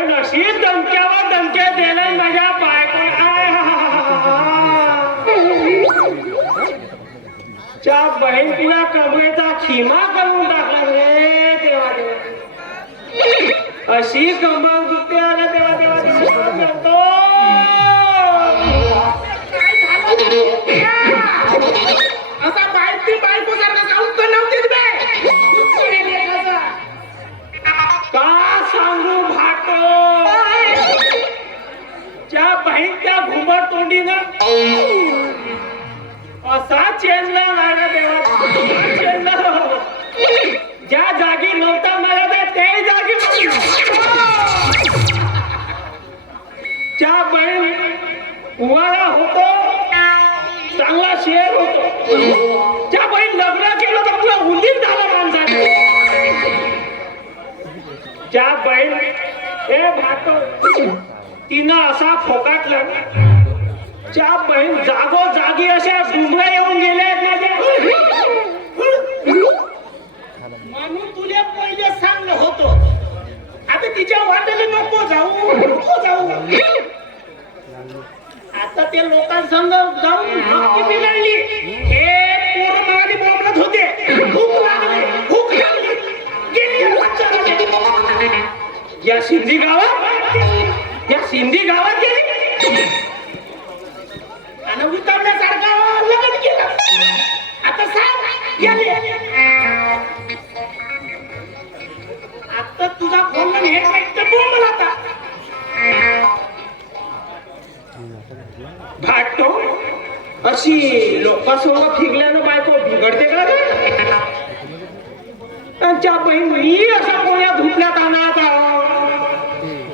पण अशी धमक्यावर धमक्या द्यायला माझ्या बायको च्या बहीण तुला कमरेचा खिमा करून टाकला रे देवा देवा. अशी कमर दुखते आला देवा देवा देवा. असा बायको सारखा जाऊन तर नव्हतीच का सांगू भाट त्या बहीण त्या घुमट तोंडीनं असा चेंजला लागला देवा चेंजला. ज्या जागी नव्हता मला त्याही जागी त्या बहीण उवाळा होतो चांगला शेर होतो. त्या बहीण लग्न केलं तर तुला उंदीर झाला माणसाने. त्या बहीण हे भाट तिनं असा फोकाटला. त्या बहीण जागोजागी अशा डुंबऱ्या येऊन गेल्या माझ्या. म्हणून तुला पहिले सांगलं होतो आता तिच्या वाटेला नको जाऊ. आता ते लोकांसंग जाऊन भक्ती बिघडली. हे पोरं मागाली बोंबलत होते. भूक लागली गेली या सिंधी गावात गेली आणि उतरण्यासारखा लग्न केलं. आता सांग गेली. आता तुझा फोन हे काय बोंबल आता भाटतो. अशी लोकांसोबत फिरल्यानं बायको बिघडते का रे? त्यांच्या बहीण मी अशा कोण्या धुतल्यात आणत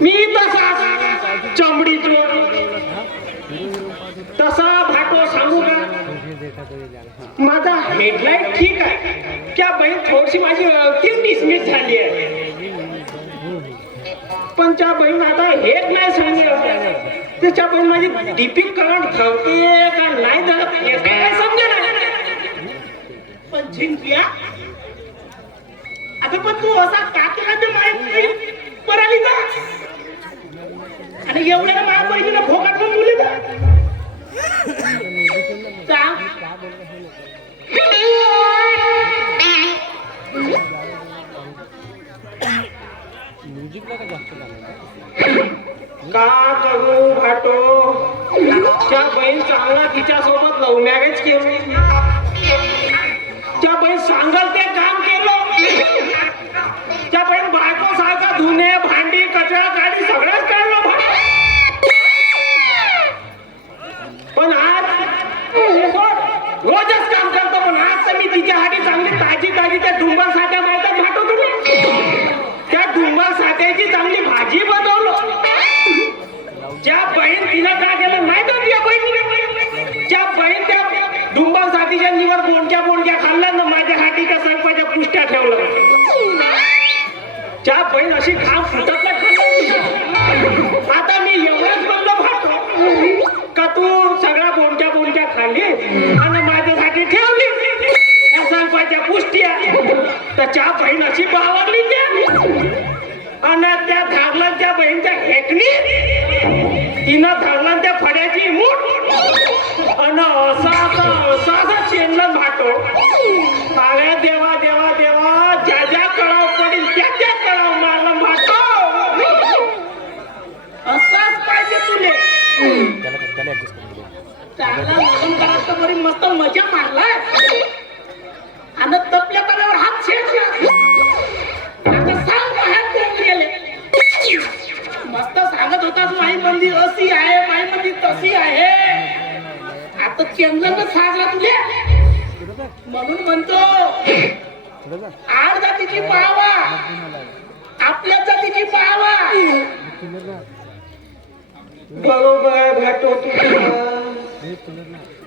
मी तसा चमडीत तसा भाटो सांगू का माझा हेडलाईट ठीक आहे. त्या बहीण थोडीशी माझी ती डिसमिस झाली आहे. पण त्या बहीण आता हेच नाही सांगितलं त्याच्या बहीण माझी डीपी करंट धावते का नाही धरत काय समजे नाही. पण जिंकल्या आता पण तू असा काकेला ते माहित पराली का आणि एवढ्या माझ्या बहिणीला फोकाट पण मुली का का करू भाटो. त्या बहीण चांगला तिच्या सोबत लव्ह मॅरेज केलं. त्या बहीण सांगल ते काम केलं. त्या बहीण बायको सारखा धुणे भांडी कचरा गाडी सगळंच काढलं. पण आज रोजच काम करतो. पण आज तर मी तिच्यासाठी चांगली ताजी त्या डुंबर साठ्या माहिती भाटो तुम्ही. त्या डुंबर साठ्याची चांगली भाजी बनवलं. ज्या बहीण तिनं का केलं नाही तर त्या बहीण ज्या बहीण त्या डुंबर साठीच्या निवड बोंडक्या खाल्ल्या ना माझ्या हातीच्या सरपाच्या पुष्ट्या ठेवलं. त्या बहीण अशी खाम फुटत नाही. आता मी एवढंच म्हणलो भाटो का तू सगळ्या बोंडक्या खाल्ली आणि माझ्यासाठी ठेवली त्या सरपाच्या पुष्ट्या. तर त्या बहीण अशी बावरली आणि त्या धारलांच्या बहीणच्या हेकणी तिनं धारलांच्या फड्याची मूठ आणि असा चेनला भाटो. अरे देवा देवा देवा ज्या कळाव पडेल त्या कळाव मारला भाटो. असाच पाहिजे तुले त्याला लग्न करायचं बरी मस्त मजा मारलाय आणि तपल्या तव्यावर हात शेकला. आता सांग बाहेर कोण गेले. मस्त सांगत होतास माई मंदी अशी आहे माई मंदी तशी आहे. आता चंद्रन साजरा तुले म्हणून म्हणतो आड जातीची पाहावा आपल्या जातीची पाहावा. बरोबर आहे भाटो.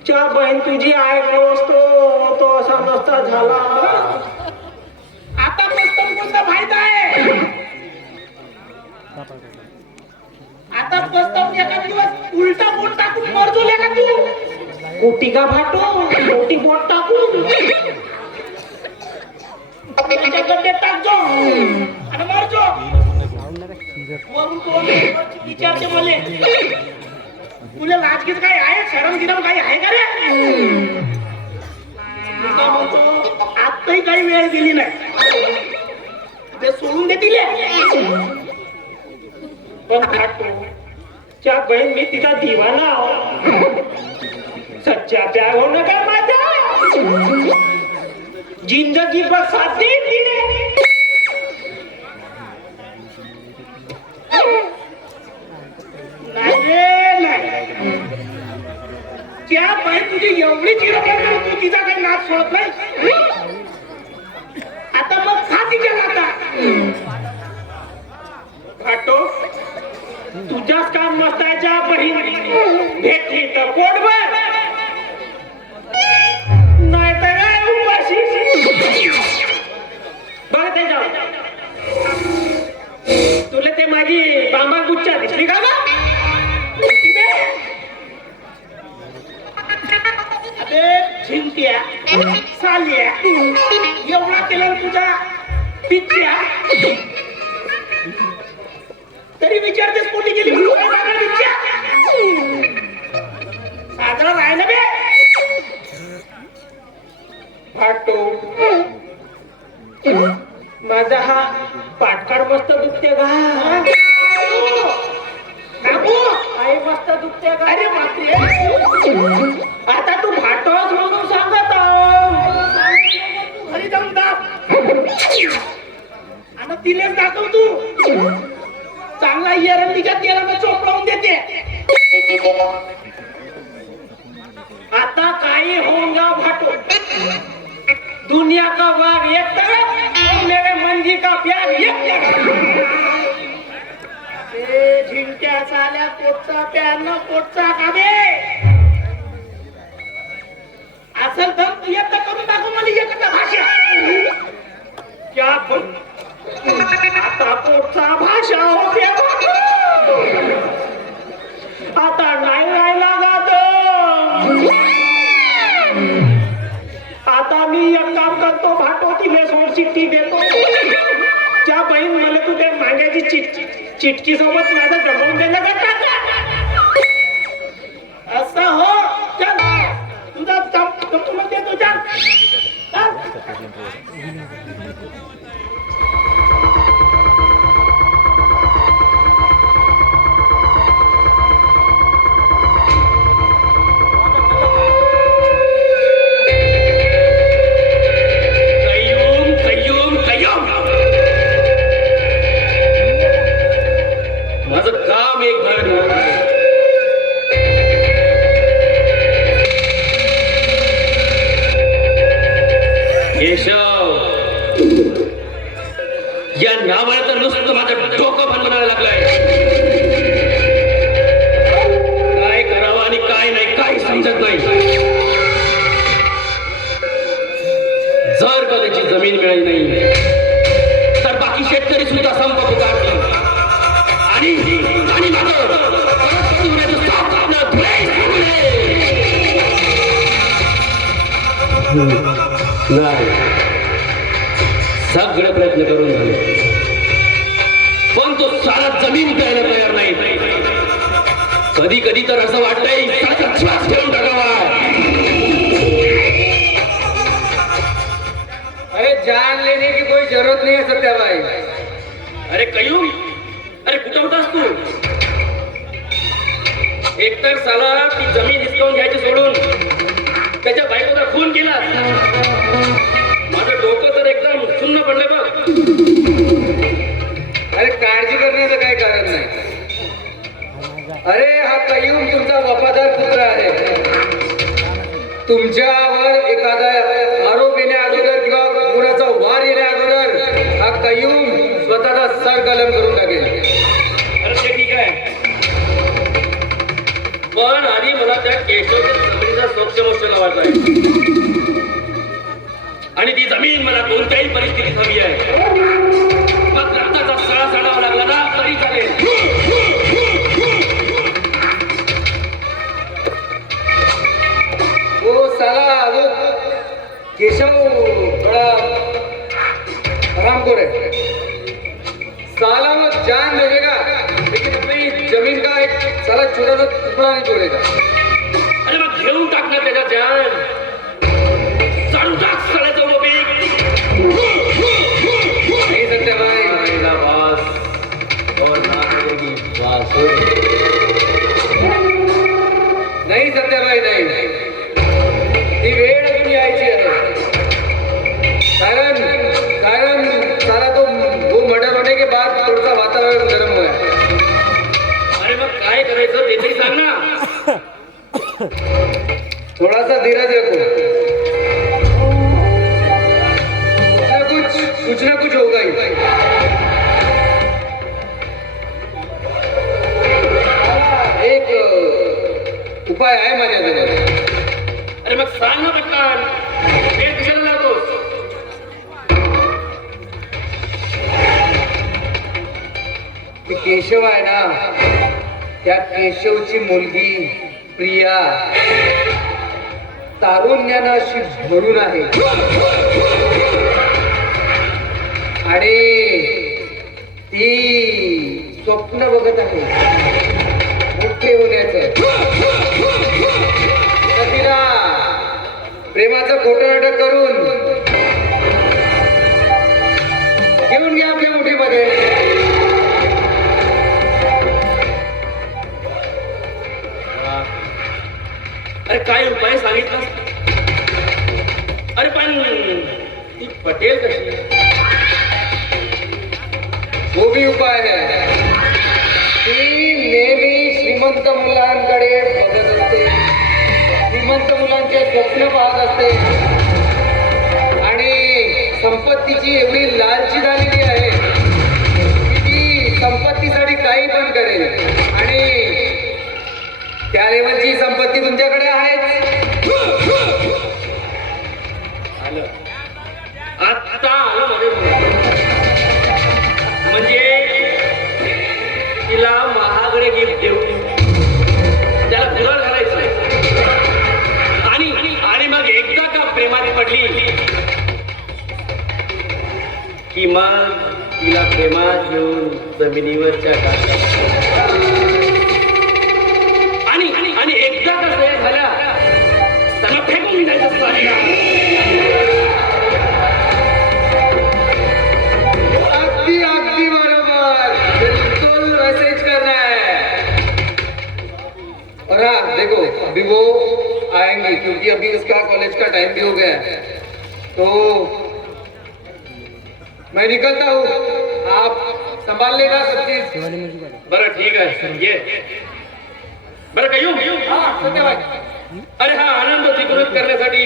च्या बहीण तुझी ऐकलो असतो तो असा नसता झाला. आता पुस्तक कोणतं माहित आहे. आता पुस्तक एका दिवस उलटा बोट टाकून मरजो का तू. कोटी का भाटो कोटी बोट टाकून त्याच्या गड्ड्यात टाकजो आणि मरजो. वरून कोण विचारते मले तुला लाजगीत काय आहे शरम गिरम काही आहे का रे मी काय म्हणतो आत्ताही काही वेळ दिली नाही ते सोडून देतील पण च्या बहीण मी तिचा दिवाना आहो. सच्चा प्यार हो नका माझा जिंदगी भर साथ दे तिने नाही रे नाही त्या बाई तुझी एवढी चिरकाल तू तिचा काही नाच सोडत नाही आता मग साथीच्या नाता फाटो तुझ्याच काम मस्ताच्या बहीण भेटली तर पोटभर नाही तर उपाशी बघ त्याच्या तुला ते माझी बांबा गुच्छा दिसली का ग अबे झिंट्या साल्या एवढा केला तुझा पिच्च्या तरी विचारतेस कोणी गेली साजरा राहिला बे फाटो माझा हा पाठकाड मस्त दुखते का काकू आई मस्त दुखते का अरे बापरे आता तू फाटोस म्हणून सांगत आहो. घरी जाऊन दाब आणि तिलेच दाखव तू चांगला एरंडीच्या तेलाचा चोप लावून देते आता काही होगा फाटो दुनिया का वाग एक तरफ और मेरे मंजी का प्यार एक तरफ ए झिंट्या साल्या पोटचा प्यार पोटचा काबे असल तर तू एकदा करून दाखव मला एकदा भाषा क्या पण आता पोटचा भाषा हो प्या आता नाही राहिला गात आता मी एक काम करतो भाटो तिला सोड चिठ्ठी देतो त्या बहीण मला तू त्या माग्याची चिटकी सोबत माझं जमवून देणं का असं हो चल तुझा कमतुमत देतो चल माझं काम एक घर केशव या नावाला तर नुसतं माझं डोकं बनवायला लागलंय काय करावं आणि काय नाही काही समजत नाही जर का त्याची जमीन मिळाली नाही तर बाकी शेतकरी सुद्धा संप पुकारतील आणि नाही सगळे प्रयत्न करून झाले पण तो सारा जमीन द्यायला तयार नाही कधी कधी तर असं वाटतंय सारा श्वास घेऊन टाकावा अरे जान लेने की कोई जरूरत नहीं है सत्या भाई अरे कयूम अरे कुठं होतास तू एकतर साला ती जमीन हिसकावून घ्यायची सोडून त्याच्या बायकोचा खून केला माझं डोकं तर एकदम शून्य पडलंय बघ अरे काळजी करण्याचं काही कारण नाही अरे हा कयूम तुमचा वफादार पुत्र आहे तुमच्यावर एखादा आरोप येण्या अगोदर किंवा कुणाचा वार येण्या अगोदर हा कयूम स्वतःचा सर कलम करून टाकेल अरे ते ठीक आहे पण आधी मला त्या केशवच्या जमिनीचा सोक्षमोक्ष लावायचा आहे आणि ती जमीन मला कोणत्याही परिस्थितीत हवी आहे मग रक्ताचा सळा सडावा लागला ना तरी चालेल वो साला वो केशव बड़ा हरामखोर है साला वो जान दे देगा लेकिन अपनी जमीन का एक साला छोटा सा टुकड़ा नहीं छोड़ेगा. अरे मग घेऊन टाक ना त्याच्या जान. चालू टाक सळ्याचं मोबीक. नहीं सत्याबाई मेरा बास और ना करेगी बासुर. नहीं सत्याबाई नहीं. ती वेळ अजून यायची आहे. कारण कारण सारा तो वो मर्डर होने के बाद थोड़ा वातावरण गर्म हुआ है. अरे मग काय करायचं ते तरी सांग ना. थोड़ा सा धीरज रखो. कुछ ना कुछ होगा ही. एक उपाय आहे माझ्याकडे. अरे मग सांग ना पटकन. हे कशाला लावतोस? ते केशव आहे ना, त्या केशवची मुलगी प्रिया तारुण्यानं अशी भरून आहे आणि ती स्वप्न बघत आहे मोठे होण्याचं. तर तिला प्रेमाचं खोटं नाटक करून घेऊन घ्या आपल्या मुठीमध्ये. अरे काय उपाय सांगितला? अरे पण ती पटेल कशी? वो भी उपाय है. ती नेहमी श्रीमंत मुलांकडे बघत असते, श्रीमंत मुलांचे स्वप्न पाहत असते आणि संपत्तीची एवढी लालची झालेली आहे की ती संपत्तीसाठी काही पण करेल. आणि त्या लेवलची संपत्ती तुमच्याकडे आहेच. आलं आता आलं मध्ये. म्हणजे तिला महागडे गिफ्ट देऊन त्याला गुलाल घालायचं आणि आणि मग एकदा का प्रेमाने पडली की मग तिला प्रेमात घेऊन जमिनीवरच्या टाकात आणि एकदा का तयार झाल्या त्यांना फेकून द्यायचं साऱ्या. अगदी अगदी बरोबर. बिल्कुल वैसे ही करना है. और हाँ देखो अभी वो आएंगी क्योंकि अभी उसका कॉलेज का टाइम भी हो गया है. तो मैं निकलता हूँ. आप संभाल लेना सब चीज. बरं ठीक आहे ये. बरं का येऊ? सत्यभाई. अरे हा आनंद द्विगुणित करण्यासाठी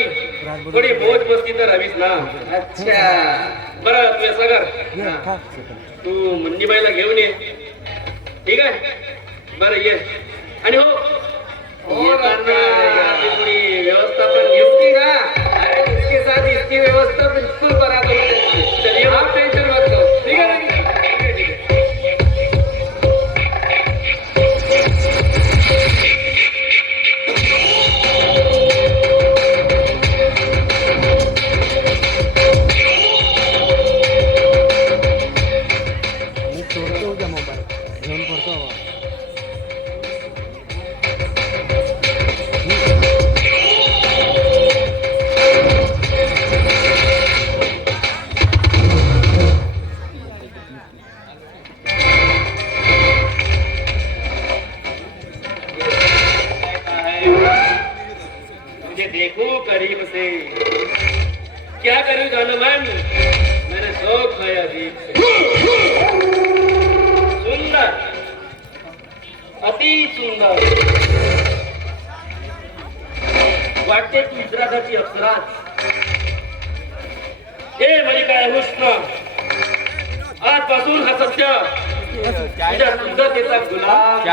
थोडी मोज मस्ती तर हवीच ना. अच्छा. बरं तू असं कर, तू मंडीबाईला घेऊन ये. ठीक आहे? बरं ये. आणि हो येताना याची थोडी व्यवस्था पण घेऊ. इसकी ना अरे इसके साथ इसकी व्यवस्था बिल्कुल बराबर है. चलिए आप टेंशन मत लो. ठीक है ना? ठीक आहे, ठीक आहे. तुझे देखो करीब से क्या करूं जानो मन मेरे शौक है अजीब से. सुंदर अति सुंदर वाटते तू इतराची अप्सराच. हे मलिका हुस्न आजपासून हा सत्य तुझ्या सुंदरतेचा गुलाब.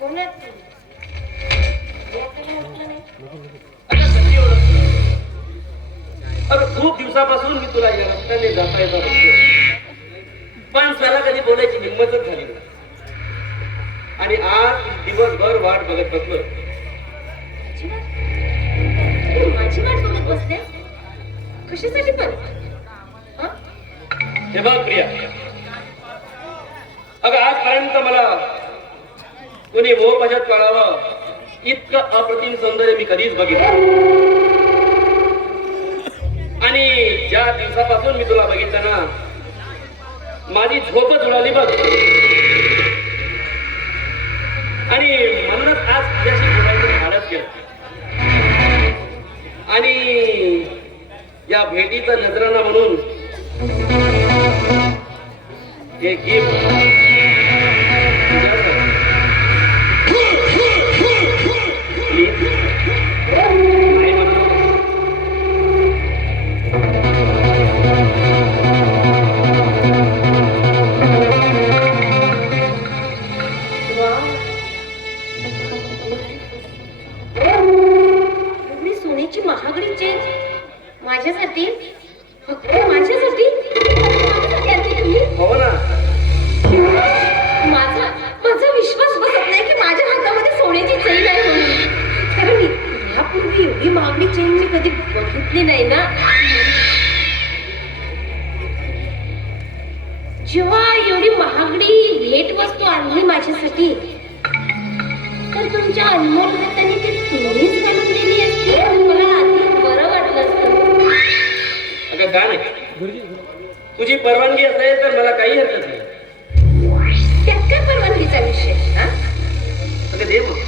कोण आहे तू? आता कधी ओळखली? अगं खूप दिवसापासून मी तुला या रस्त्याने जाता येता बघतो, पण त्याला कधी बोलायची हिंमतच झाली नाही. आणि आज दिवसभर वाट बघत बसलो. माझी वाट बघत बसले? कशासाठी पण हं? हे बघ प्रिया, अगं आजपर्यंत मला कोणी मोहपशात कळावं इतकं अप्रतिम सौंदर्य मी कधीच बघितलं. आणि ज्या दिवसापासून मी तुला बघितलं ना, माझी झोपच उडाली बघ. आणि म्हणूनच आज तुझ्याशी बोलायचं धाडस केलं. आणि या भेटीचा नजराणा म्हणून हे गिफ्ट एवढी सोन्याची महागडी चेन माझ्यासाठी, फक्त माझ्यासाठी आणली तुम्ही? हो ना. माझा माझा विश्वास बसत नाही की माझ्या हातामध्ये सोन्याची चैन आहे म्हणून. कारण यापूर्वी एवढी महागडी चेन मी कधी बघितली नाही ना. जेव्हा एवढी महागडी भेट वस्तू आणली माझ्यासाठी, तर तुमच्या अनमोल हाताने ती तुम्हीच घालून दिली असती तर मला अधिक बरं वाटलं असतं. अगं का नाही, तुझी परवानगी असेल तर मला काही हरकत नाही. त्यात काय परवानगीचा विषय हा? अगं दे मग.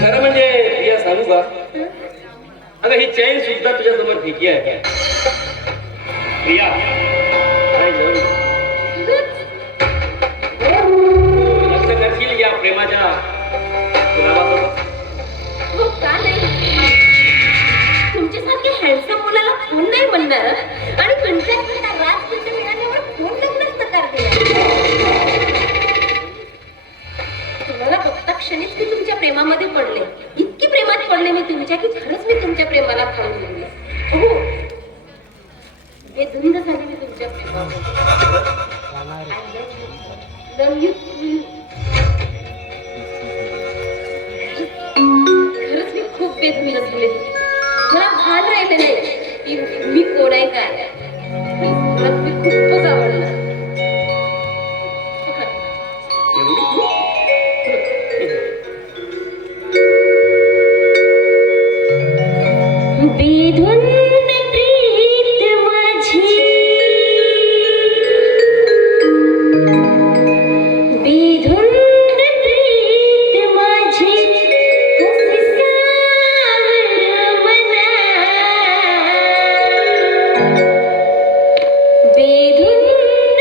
खरं म्हणजे प्रिया सांगू का, अगं ही चैन सुद्धा तुझ्या समोर फेकी आहे. Priya, I love you. तू लग्न करशील या प्रेमाच्या गुलाबासोबत? हो का नाही? तुमच्यासारख्या हँडसम मुलाला फोन नाही म्हणणार आणि तुमच्या राजपुत्र मिळाल्यावर फोन लग्नच नकार दिला. तुम्हाला बघता क्षणीच मी तुमच्या प्रेमामध्ये पडले. इतकी प्रेमात पडले मी तुमच्या की खरंच मी तुमच्या प्रेमाला खाऊन गेले. हो, बेधुंद झाले मी तुमच्या प्रेमामध्ये. Love you. खरंच मी खूप बेधुंद झाले. मला भान राहिलं नाही की मी कोण आहे काय. खरंच मी खूपच आवडलं. बेधुंद प्रीत माझी, बेधुंद प्रीत माझी, कशी सावर मना. बेधुंद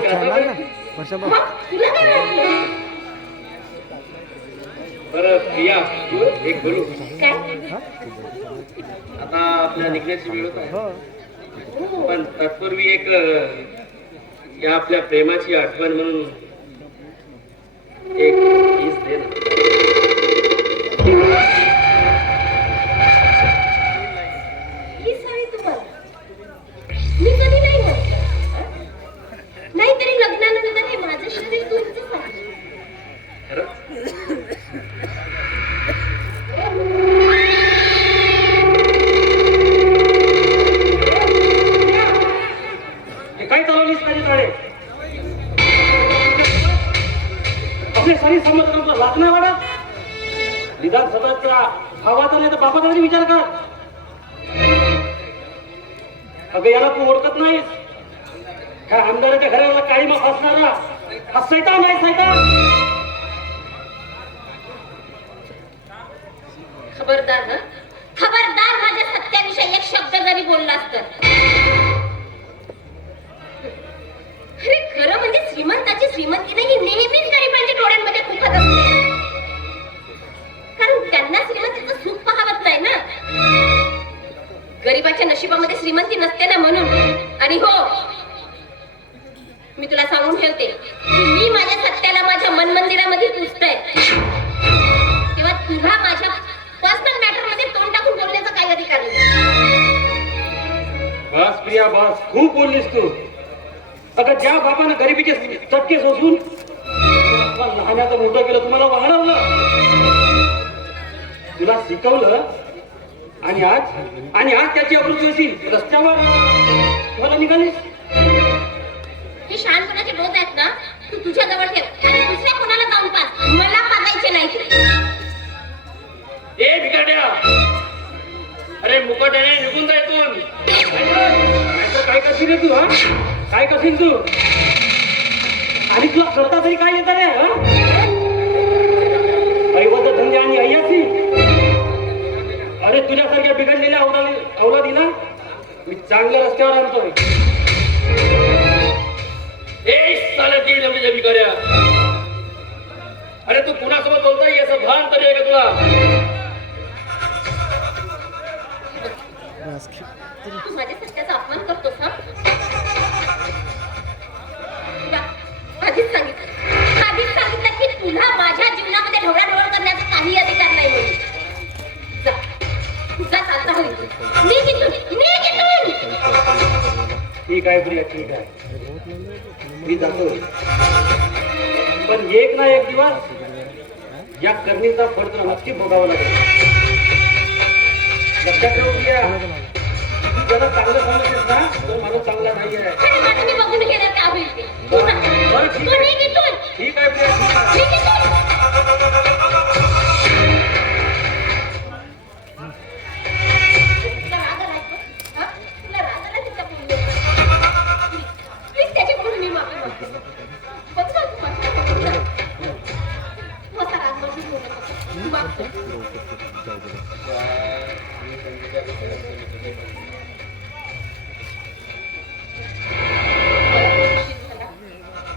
मग तुला काय वाटलं? बरं प्रिया एक बोलू काय? आता आपल्या निघण्याची वेळ होत आहे हो. पण तत्पूर्वी एक या आपल्या प्रेमाची आठवण म्हणून एक किस दे ना. ही साडी तुम्हाला मी कधी नाही म्हटलं. नाहीतरी लग्नानंतर हे माझं शरीर तुमचंच आहे. खरं हे काय चालवलीस माझी साडे आपले सारी समज तुला लाग नाही वाटत निदान सततच्या भावाचा नाही तर बापाचा तरी विचार कर. अगं याला तू ओळखत नाहीस. ह्या आमदाराच्या घराला काळीमा फासणारा हा सैतान आहे सैतान. खबरदार हं? खबरदार माझ्या सत्याविषयी एक शब्द जरी बोललास तर. अरे खरं म्हणजे श्रीमंताची श्रीमंती नाही नेहमीच गरिबांच्या डोळ्यांमध्ये खुपत असते. कारण त्यांना श्रीमंतीचं सुख पाहावत नाही ना. गरिबाच्या नशिबामध्ये श्रीमंती नसते ना म्हणून. आणि हो मी तुला सांगून ठेवते की मी माझ्या सत्याला माझ्या मनमंदिरामध्ये पुजतोय तेव्हा तुला माझ्या पर्सनल मॅटर मध्ये तोंड टाकून बोलण्याचा काही अधिकार नाही. बस प्रिया बस खूप बोललीस तू. अगं ज्या बापानं गरिबीचे चटके सोसून लहानाचं मोठं केलं तुम्हाला वाढवलं तुला शिकवलं आणि आज त्याची अवृत्ती होती रस्त्यावर तुम्हाला निघालीस. हे शहाणपणाचे डोस आहेत ना तू तुझ्या जवळ ठेव आणि दुसऱ्या कोणाला जाऊन पास. मला पाजायचे नाही. ए भिकाट्या अरे मुकाट्याने निघून जा इथून. नाहीतर काय करशील रे तू हा काय करशील तू आणि तुला करता तरी काय येतं रे ऐवत धंदे आणि अय्यासी. अरे तुझ्यासारख्या बिघडलेल्या अवलादीला मी चांगल्या रस्त्यावर आणतोय. ए चालत गेली म्हणजे भिकाऱ्या. अरे तू कुणासोबत बोलतोय याचं भान तरी आहे का तुला. तू माझ्या सत्याचा अपमान करतोस ना. आधीच सांगितलं की तुला माझ्या जीवनामध्ये ढवळाढवळ करण्याचा काही अधिकार नाही म्हणून. जा जा चालता होईल. निघ इथून. ठीक आहे प्रिया ठीक आहे मी जातो. पण एक ना एक दिवस या करणीचा फळ तुला नक्की भोगावं लागेल. लक्षात ठेव प्रिया तू ज्याला चांगलं समजतेस ना तो माणूस चांगला नाही आहे. आणि माझं मी बघून गेलं काय होईल ते. तू जा. बरं तू ठीक आहे निघ इथून. ठीक आहे प्रिया ठीक आहे. निघ इथून. तुला राग आलाय का? हा? तुला राग आलाय तिच्या बोलण्याचा? प्लीज त्याच्याकडून मी माफी मागते. बघ ना, तू माझ्याकडे जा. तू असा राग मागून बोलू नकोस. तू माफ कर.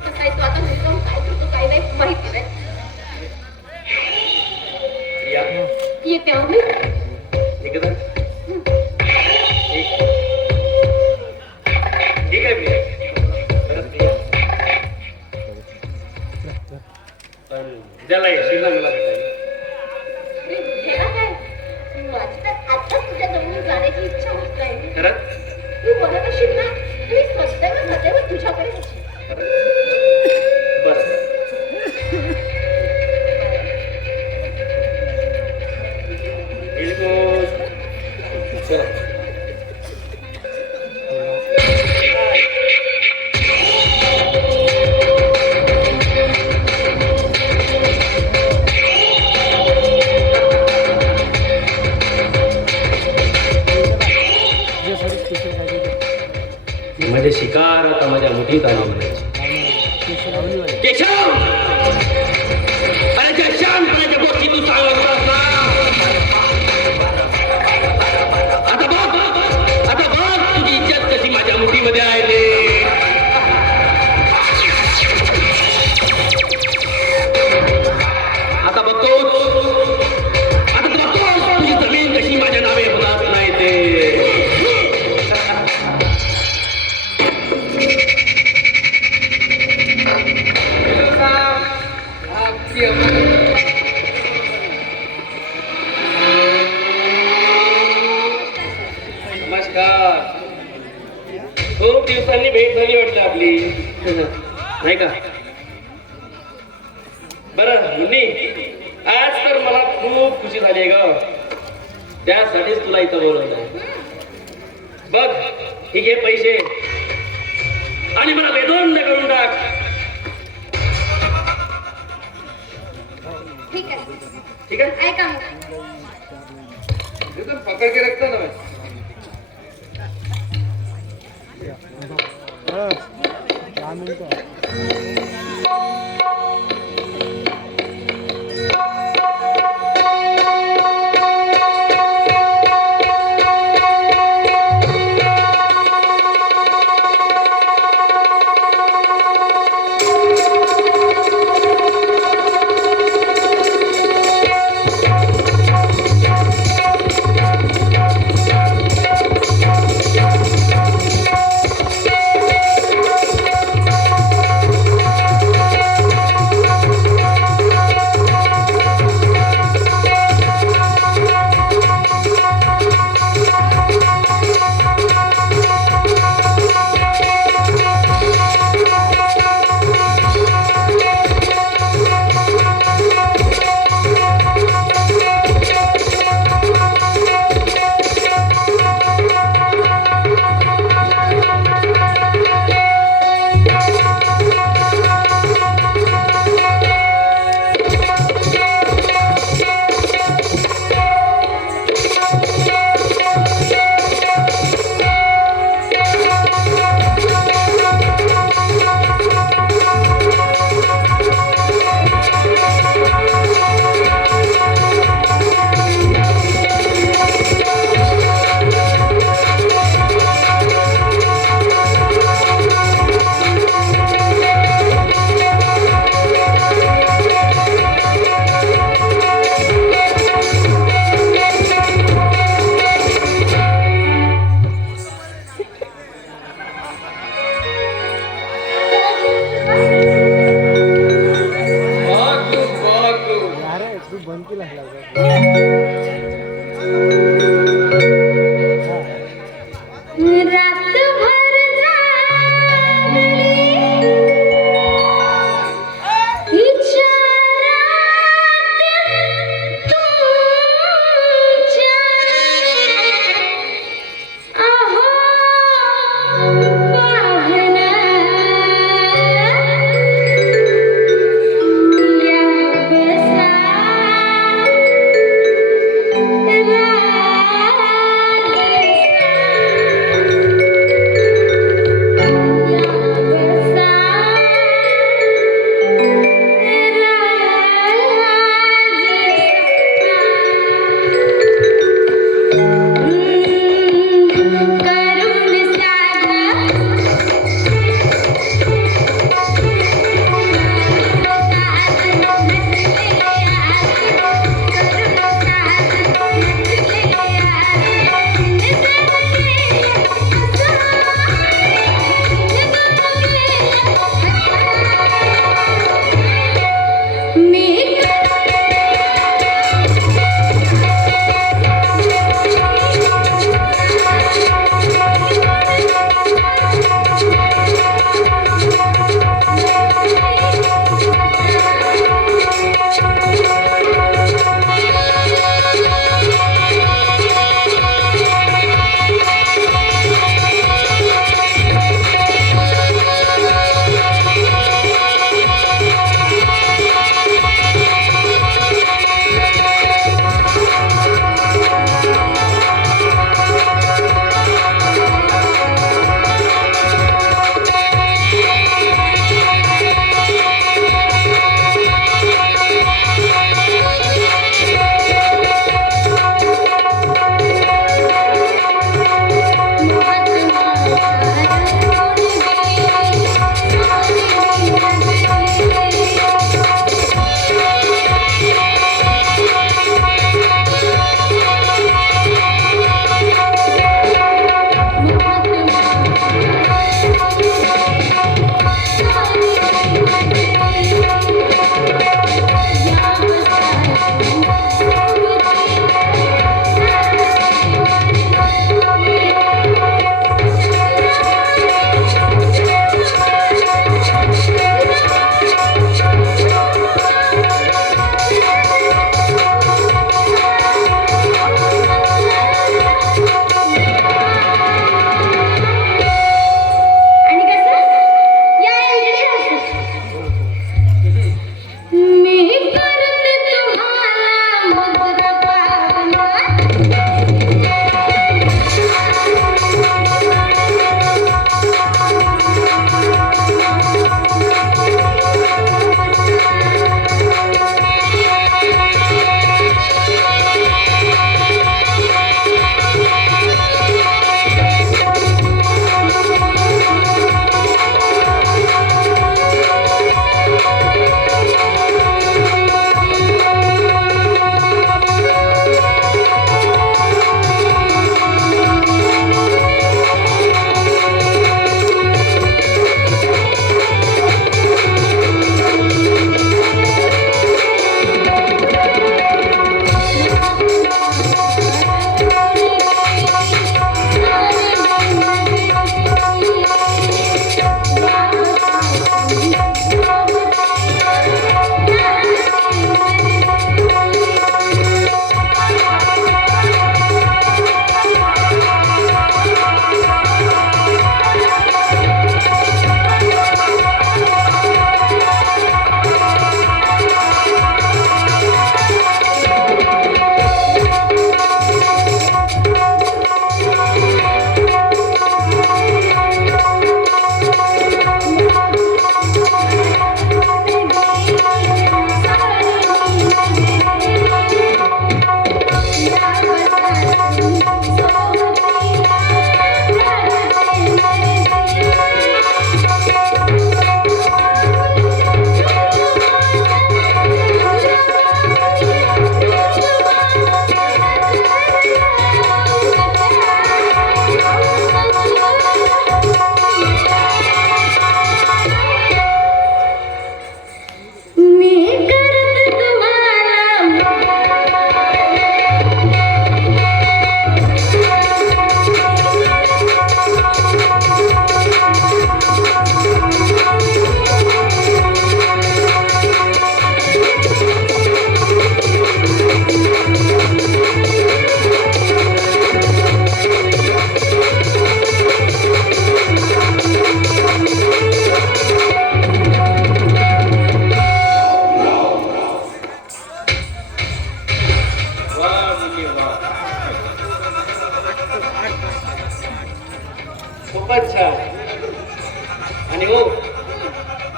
कसं आहे, तू आता घरी जाऊन काय करतो काय नाही माहिती नाही. या येते हो मी. निघत आहे. ठीक आहे प्रिया. खरंच प्रिया. पण उद्याला येशील ना मला भेटायला. अरे, ह्याला काय? माझी तर आत्ताच तुझ्या जवळून जाण्याची इच्छा होत नाही. खरंच तू बोलत असशील ना मी सदैव तुझ्याकडे येशील. बरं चला. म्हणजे शिकार आता माझ्या मुठीत आली म्हणायची. केशव अरे त्या शांतपणाच्या गोष्टी तू सांगत होतास ना. आता बघ तुझी इज्जत कशी माझ्या मुठीमध्ये आहे ते. नाही का? बरं मुन्नी, आज तर मला खूप खुशी झाली आहे ग. त्यासाठीच तुला इथं बोलवलंय. बघ, ही घे पैसे आणि मला बेदोंड करून टाक. ठीक आहे, ठीक आहे? ऐका मग. एकदम पकड के रखता ना मैं.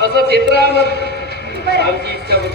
असंच येत राहा मग बरं आमची इच्छा होते